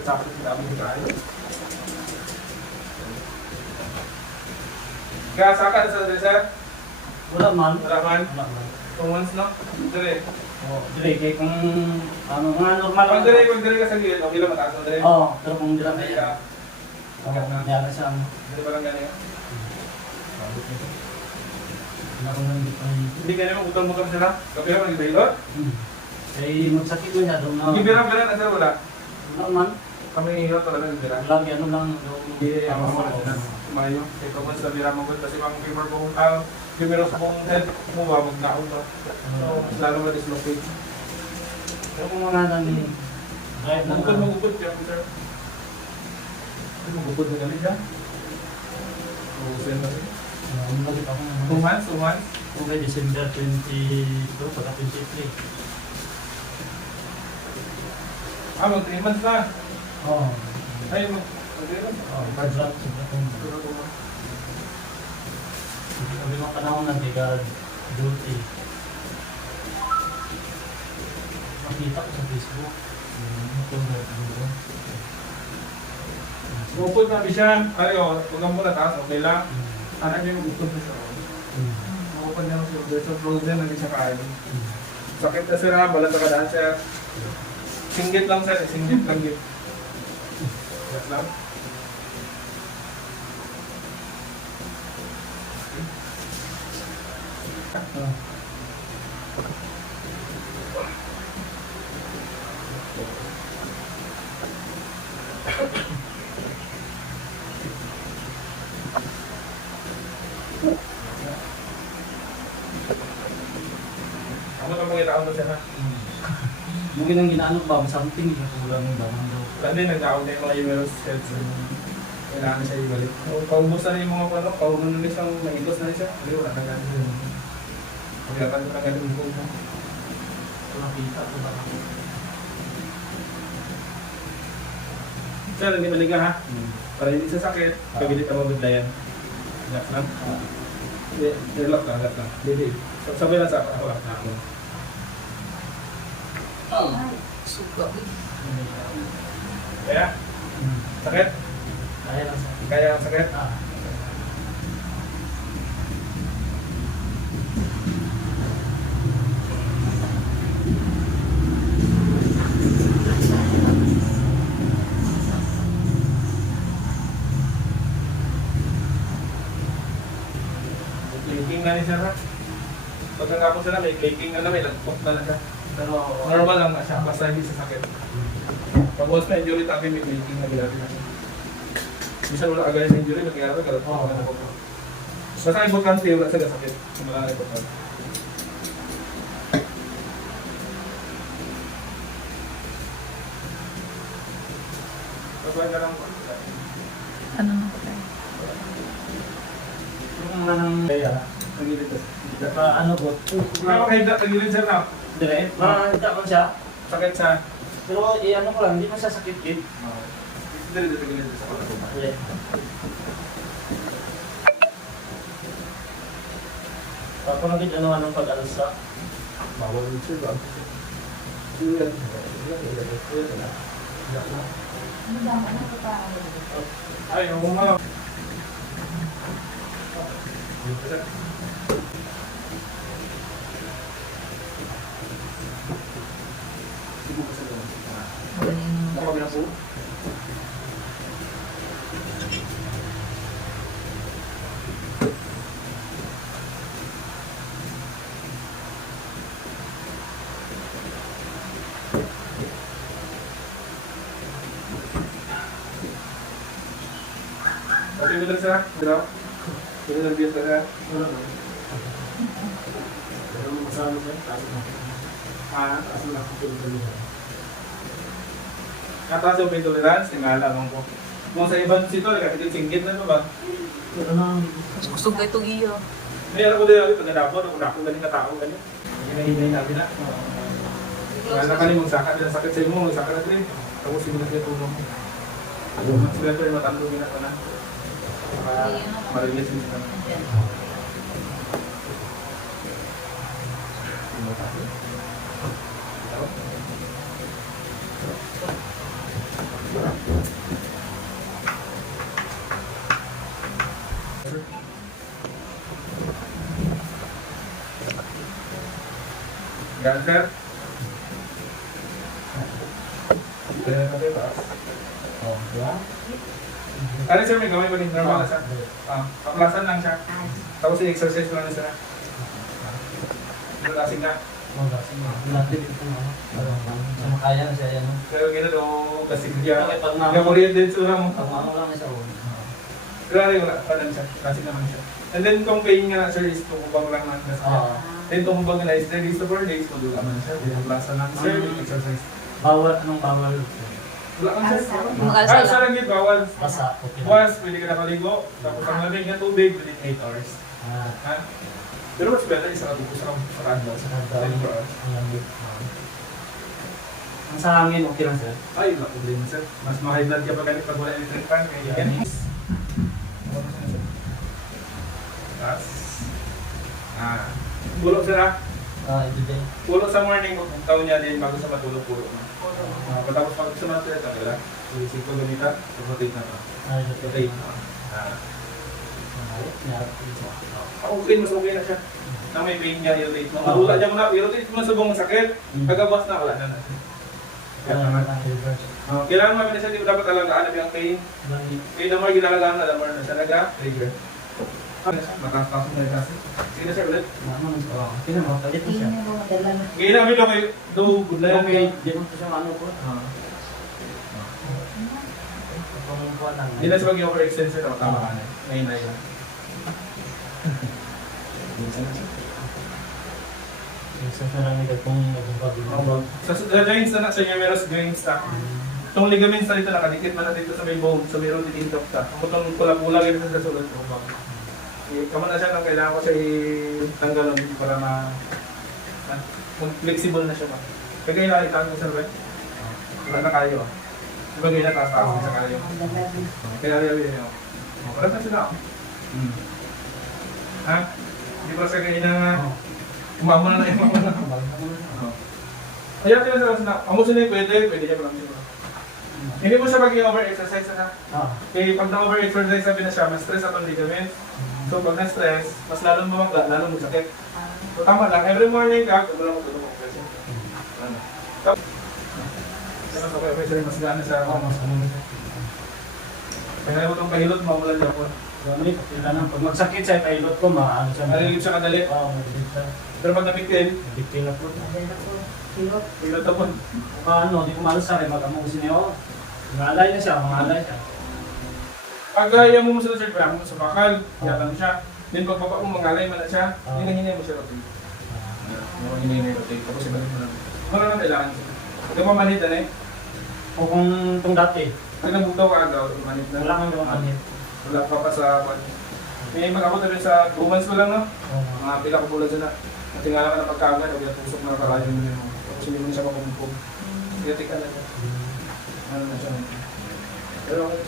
Tapos sinabi ko tayo. Kaya saka sa sir? Wala man. Wala man? Wala man. Kung once no? Dire. Oh, dire kay kung ano mga normal Pag dire ka sa gilid, okay lang mataas mo dire. Oh, pero kung dira Dire kaya. ka. Oh, diyan sa ano. Dire pa lang ganyan. Hindi ganyan mo utang mo kami sila. Kapila mo nag-bailot? Kay magsakit mo niya doon na. Gibira-bira na sir, wala. Wala man. Kami hirap talaga nag-bira. Lagi ano lang. Hindi, ang mga sila. Mayo. Kaya kung mas nabira mo kasi mga paper ko primero sa kong head mo ba, magnaon ba? So, lalo na dislocate. Pero kung mga nani. Kahit na. Magupod kaya sir. Magupod na kami siya. Ubusin na rin. Umagit ako na. 2 months, 2 months. Okay, December 22, pagka 23. Mag 3 months na. Oo. Ay, mag 3 months. Oo, pag-drop. Sabi mga panahon na bigal duty. Makita ko sa Facebook. Upod na siya. Ayo, huwag mo na taas, okay lang. Anak niya upod na siya. Upod niya siya. There's a frozen na siya kain. Sakit na sir ha, balat sa kadaan sir. Singgit lang sir, singgit lang yun. Yes lang. Ano ka mga taon na siya ha? Mungkin ang ginaano ba, something kulang ng banang daw. Lalo din, nagdaon na yung mga humerus heads. Kailangan siya ibalik. Kaubos na rin yung mga pano, kaubos na rin siyang maitos na rin siya. Hindi, wala na ganun. Pagkatan ko na ganun yung kong. Nakita ko ba? Sir, hindi maliga ha? Para hindi sa sakit, pagbilit ka mabudlayan. Relax lang. Hindi, relax lang, relax lang. Hindi, sabay lang sa ako. Ay, suka. Kaya? Sakit? Kaya lang sa Kaya ang sakit? Clicking na ni sir ha? Pagkakapos sila, may clicking na may lagpok na siya. Pero normal lang na siya, basta hindi sa sakit. Pag once na injury, tabi may clicking na ginagawa na siya. Minsan wala agad sa injury, nagyari ka lang. Basta importante wala sa sakit. Wala na importante. Pagkain ka lang po. Ano na ko tayo? yung mga nang Kaya, nagilid ka. ano ko. Kaya kahit nagilid siya na, Dire, makita ko siya. sakit siya. Pero ano ko lang, hindi man siya sakit kid. Dili nagilid sa pagkakuha. Dire. Tapos nagit ano anong pag-alsa. Bawal yung sir ba? Ano ba? Ano ko tayo? Ay, yung mga... Ako na po. Okay, betul sah? Betul? Betul lebih sah? Pero masama siya, tapos na. Asal aku tolerance. Kata sa may tolerance, tingala lang po. Kung sa ibang sito, nagkakit singgit na ito ba? Pero ano, Gusto ko itong iyo. Mayroon ko din ako, pagkadapon, ako galing katao, ganyan. Hinahinay natin na. Kaya ka rin magsaka, sakit sa imo, magsaka na rin. Tapos hindi na siya tulong. Mas sila ito yung matandong na ito na. Para marilis yung sila. Yan, sir. Kaya na tayo ba? Oh, diba? Ano sir, may gawin ko rin. Normal na siya. Paklasan lang siya. Tapos i-exercise mo lang na siya. Relaxing na. Magasin mo. Natin ito ano. Sa makaya na siya yan. no? Pero gano'n o kasi kaya. Okay, pag Kaya kuliyan din sila mo. Pag ano lang siya. Grabe, wala pa lang siya. Relaxing naman siya. And then kung pain nga sir is tumubang lang ng gas niya. Oo. Then tumubang na is 3 days to 4 days, madula man siya. Relaxan lang sir, exercise. Bawal, anong bawal? Wala kang sir. Mga alsa lang. Alsa lang yun, bawal. Basa. Okay. Bukas, pwede ka nakaligo. Tapos ang lamig na tubig, within 8 hours. Ah, Ha? Pero what's better is nakatubo sa radyo. sa kanta. 24 hours. Ang lamig. Ang sa hangin, okay lang sir. Ay, wala problema sir. Mas ma-high blood ka pa ganit pag wala electric fan. Kaya yan. Taas. Pulo sir ha. Ito din. Pulo sa morning, taon niya din bago sa matulog pulo na. Patapos pag sa mga sir, tanggal ha. Iisip ko ganita, rotate na to. Ito din. Rotate. Okay, mas okay na siya. Na may pain niya, i-rotate mo. Malula niya muna, i-rotate mo sa buong sakit. Pagkabukas na, wala na. Kailangan namin na siya, di mo dapat alagaan yung pain. Kaya naman ginalagaan na, alam na siya naga-trigger. Mataas-taas mo na kasi. Sige na sir, ulit. Okay na, makalit na siya. Ngayon namin lang kayo, do good lang. Okay, di mo siya ano po. Hindi na siya mag-overextend sir, tama ka na. Ngayon na yun. Isa na lang ito kung nagbabago. Sa joints na sa humerus joints na. Itong ligaments na dito nakadikit man na dito sa may bone, sa may rotating top ta. Kung itong pula-pula ganito sa sulod ko ba. Kamo na siya nang kailangan ko siya itanggalon dito para flexible na siya ba. Kaya kailangan itago ko sir, wala na kayo. Diba ganyan taas-taas sa kayo. Kaya yun yun. Parang na sila. Ha? Hindi pa sa ganyan na umama na yung mga Ayan sila sa amo sila pwede niya pa lang siguro. Hindi mo siya mag-over-exercise na. Kaya pag na-over-exercise sabi na siya, mas stress atong ligaments. So pag na-stress, mas lalong mamagla, lalong magsakit. So tama lang, every morning ka, kung wala mo tulong ang person. Kaya sa kaya sila mas gana sa mas ano. Kaya mo itong pahilot, mamulan niya po. Pag magsakit sa pilot ko, maano siya. Nalilip siya kadali. Oo, maligid siya. Pero pag nabitin, Bigtil na po. hilot na po. Ano, di ko malas sa rin, mag-amusin niya ako. Mangalay na siya, mangalay siya. Pag ayaw mo sa third mo sa bakal, yata mo siya. Then pag baba mo, mangalay mo na siya. Hinahinay mo siya rotate. Hinahinay rotate. Tapos ibalik mo na. Wala nang kailangan siya. Huwag ka mamanit na eh. O kung itong dati, Pag nabugtaw ka agaw, manit na. wala kang gawang kanit. Wala pa sa kwan. May mag-abot na rin sa 2 months ko lang, no? Mga pila ko pula dyan na. At tingala ka na pagkaagad, o kaya tusok na kalayo mo yun. Tapos hindi mo na siya makumpog. Sige, tika na siya. Ano na siya. Pero okay.